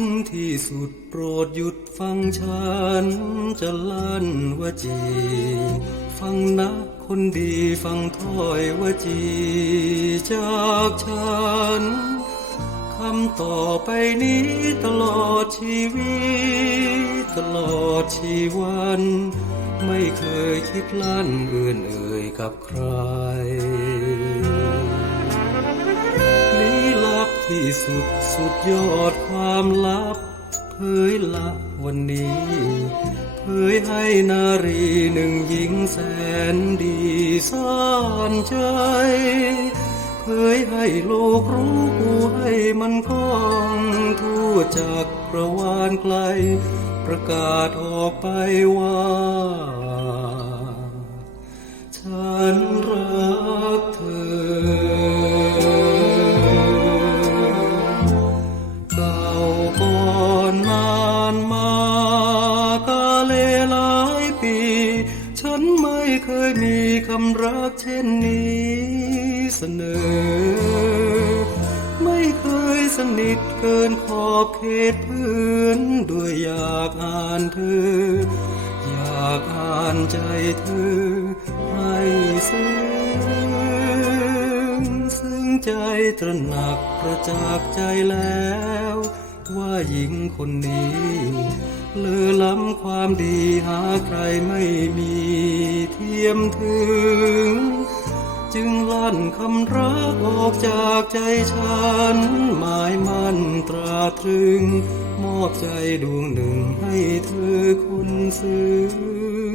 นที่สุดโปรดหยุดฟังฉัน จะลั่นวจี ฟังนะคนดีฟังถ้อยวจีจากฉันคำต่อไปนี้ตลอดชีวิต ตลอดชีวัน ไม่เคยคิดลั่นเอื่นเอ่ยกับใคร ที่สุดสุดยอดความลับ เผยละวันนี้ เผยให้นารีหนึ่งหญิงแสนดีซ่อนใจ เผยให้โลกรู้ผู้ให้มันคล่องทั่วจากประวานไกล ประกาศออกไปว่า ฉันรัก ปี ฉันไม่เคยมีคำรักเช่นนี้เสนอ ไม่เคยสนิทเกินขอบเขตเพื่อนด้วยอยากอ่านเธอ อยากอ่านใจเธอ ให้ซึ้งซึ้งใจตระหนักประจักษ์ใจแล้ว ว่าหญิงคนนี้ ลอล้ำความดีหาใครไม่มีเทียมถึง จึงลั่นคำรักออกจากใจฉัน หมายมั่นตราตรึง มอบใจดวงหนึ่งให้เธอคนซึ้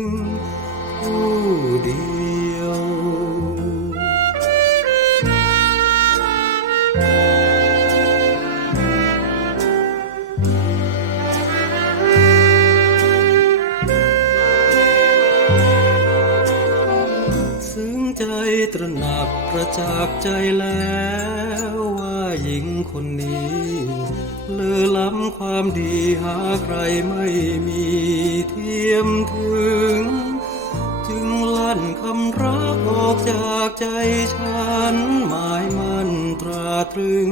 งผู้ดี ตระหนักประจักษ์ใจแล้วว่าหญิงคนนี้เลือล้ำความดีหาใครไม่มีเทียมถึง จึงลั่นคำรักออกจากใจฉัน หมายมั่นตราตรึง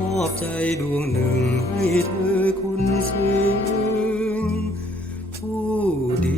มอบใจดวงหนึ่งให้เธอคุณซึ้งผู้ดี